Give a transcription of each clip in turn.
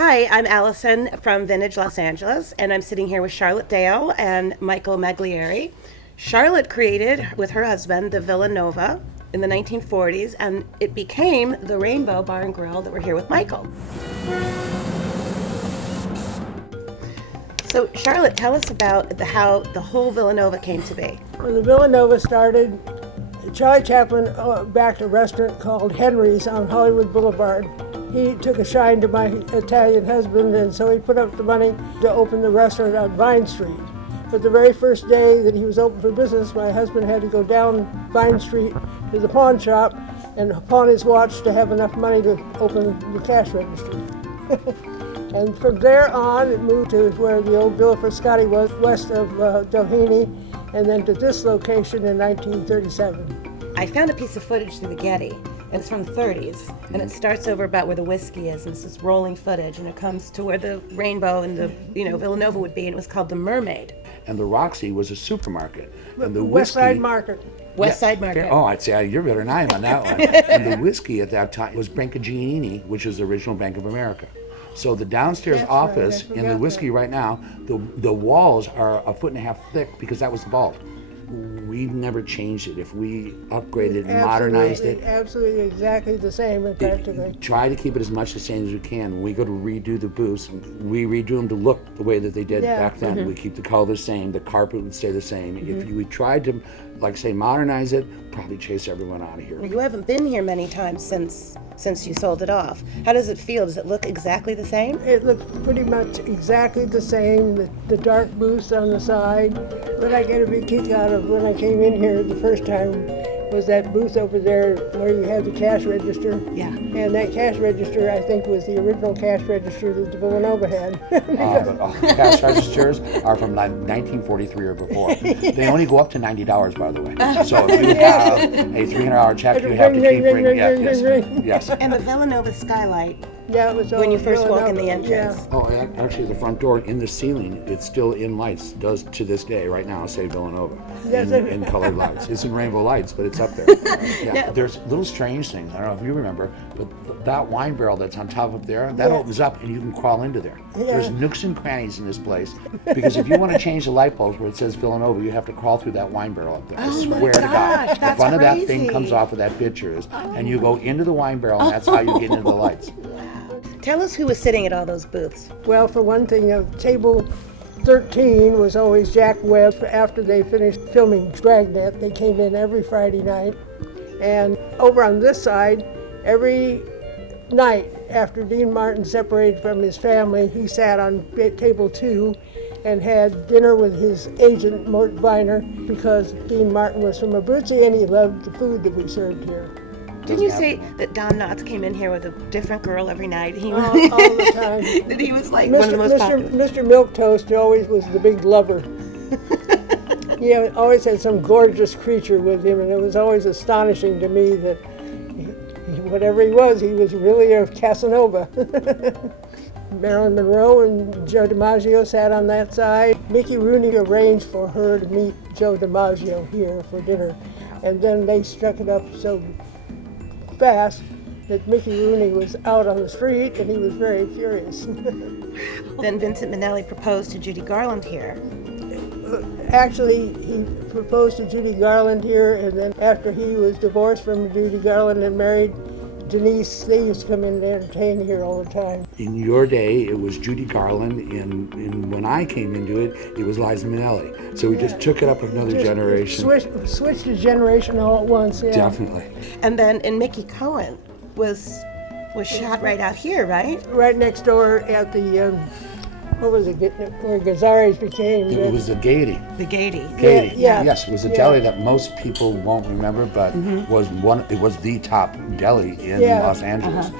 Hi, I'm Alison from Vintage Los Angeles, and I'm sitting here with Charlotte Deo and Michael Maglieri. Charlotte created, with her husband, the Villanova in the 1940s, and it became the Rainbow Bar and Grill that we're here with Michael. So, Charlotte, tell us about how the whole Villanova came to be. When the Villanova started, Charlie Chaplin backed a restaurant called Henry's on Hollywood Boulevard. He took a shine to my Italian husband, and so he put up the money to open the restaurant on Vine Street. But the very first day that he was open for business, my husband had to go down Vine Street to the pawn shop and pawn his watch to have enough money to open the cash register. And from there on, it moved to where the old Villa Frascati was, west of Delhini, and then to this location in 1937. I found a piece of footage through the Getty, and it's from the 30s, and it starts over about where the whiskey is, and it's this rolling footage, and it comes to where the Rainbow and the Villanova would be, and it was called the Mermaid. And the Roxy was a supermarket, and the West whiskey, Side Market. West Side Market. Oh, I'd say you're better than I am on that one. And the whiskey at that time was Banca Giannini, which is the original Bank of America. So the downstairs That's office right, I in the forgot whiskey that. right now, the walls are 1.5 feet thick because that was the vault. We've never changed it. If we upgraded and modernized it, Absolutely exactly the same, practically. try to keep it as much the same as we can. When we go to redo the booths, we redo them to look the way that they did Yeah. back then. We keep the color the same, the carpet would stay the same. If we tried to, modernize it, probably chase everyone out of here. You haven't been here many times since you sold it off. How does it feel? Does it look exactly the same? It looked pretty much exactly the same, the dark booths on the side. What I get a big kick out of when I came in here the first time was that booth over there where you have the cash register. Yeah. And that cash register, I think, was the original cash register that the Villanova had. Cash registers are from 1943 or before. They only go up to $90, by the way. So if you have a $300 check, you have to keep ringing. Yes. And the Villanova skylight, Yeah, it was all when you first walk in the Villanova, entrance. Oh, actually, the front door in the ceiling, it's still in lights. Does to this day, right now, say Villanova in colored lights. It's in rainbow lights, but it's up there. Yeah. There's little strange things. I don't know if you remember, but that wine barrel that's on top up there, that opens up and you can crawl into there. There's nooks and crannies in this place because if you want to change the light bulbs where it says Villanova, you have to crawl through that wine barrel up there. I swear to God, the front of that thing comes off of that picture, and you go into the wine barrel, and that's how you get into the lights. Tell us who was sitting at all those booths. Well, for one thing, table 13 was always Jack Webb. After they finished filming Dragnet, they came in every Friday night. And over on this side, every night after Dean Martin separated from his family, he sat on table 2 and had dinner with his agent, Mort Viner, because Dean Martin was from Abruzzi and he loved the food that we served here. Didn't you say that Don Knotts came in here with a different girl every night? All the time. That he was like one of the most popular. Mr. Milquetoast always was the big lover. He always had some gorgeous creature with him, and it was always astonishing to me that whatever he was really a Casanova. Marilyn Monroe and Joe DiMaggio sat on that side. Mickey Rooney arranged for her to meet Joe DiMaggio here for dinner, and then they struck it up so fast that Mickey Rooney was out on the street and he was very furious. Then Vincent Minnelli proposed to Judy Garland here. Actually, he proposed to Judy Garland here, and then after he was divorced from Judy Garland and married Denise, they used to come in and entertain here all the time. In your day, it was Judy Garland, and when I came into it, it was Liza Minnelli. So we just took it up another generation. Switched a generation all at once, yeah. Definitely. And then Mickey Cohn was shot right out here, right? Right next door at the, what was it, where Gazzari's became. It was the Gaiety. The Gaiety. Gaiety. Yeah. Yes, it was a deli that most people won't remember, but it was the top deli in Los Angeles.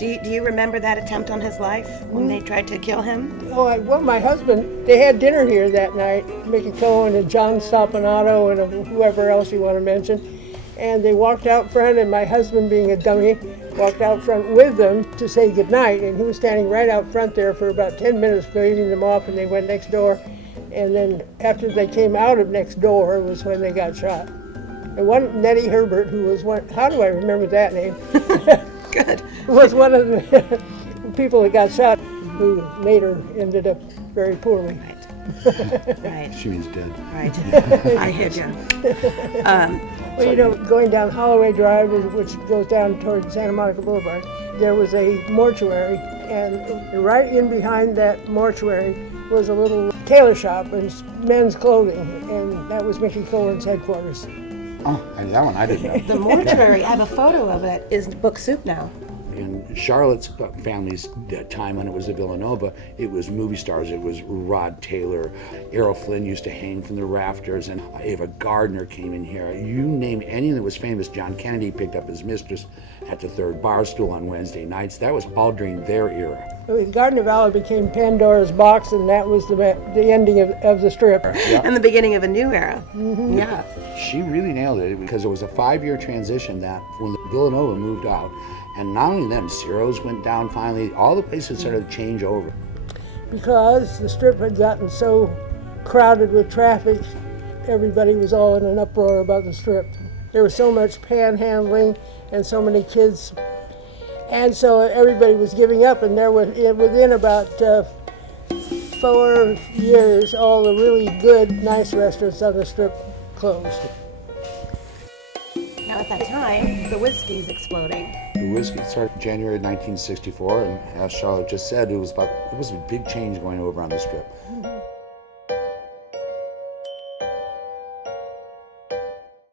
Do you remember that attempt on his life when they tried to kill him? Oh, well, my husband, they had dinner here that night, Mickey Cohn and John Stoppanato and whoever else you want to mention. And they walked out front, and my husband, being a dummy, walked out front with them to say goodnight. And he was standing right out front there for about 10 minutes waving them off, and they went next door. And then after they came out of next door was when they got shot. And one, Nettie Herbert, who was one, how do I remember that name? Good. Was one of the people that got shot. who later ended up very poorly. Right. She means dead. Right. I hear you. Well, you know, going down Holloway Drive, which goes down toward Santa Monica Boulevard, there was a mortuary, and right in behind that mortuary was a little tailor shop and men's clothing, and that was Mickey Cohn's headquarters. Oh, that one I didn't know. The mortuary, I have a photo of it, is Book Soup now. In Charlotte's family's time when it was at Villanova, it was movie stars. It was Rod Taylor. Errol Flynn used to hang from the rafters, and Ava Gardner came in here. You name anything that was famous. John Kennedy picked up his mistress at the Third Bar Stool on Wednesday nights. That was all during their era. Gardner Valley became Pandora's box, and that was the ending of the Strip. And the beginning of a new era. Mm-hmm. Yeah. She really nailed it because it was a 5-year transition that when Villanova moved out, and not only them, Ciro's went down finally. All the places started to change over. Because the Strip had gotten so crowded with traffic, everybody was all in an uproar about the Strip. There was so much panhandling and so many kids. And so everybody was giving up, and there was, within about 4 years, all the really good, nice restaurants on the Strip closed. Now at that time, the whiskey's exploding. The whiskey started January 1964, and as Charlotte just said, it was a big change going over on the Strip.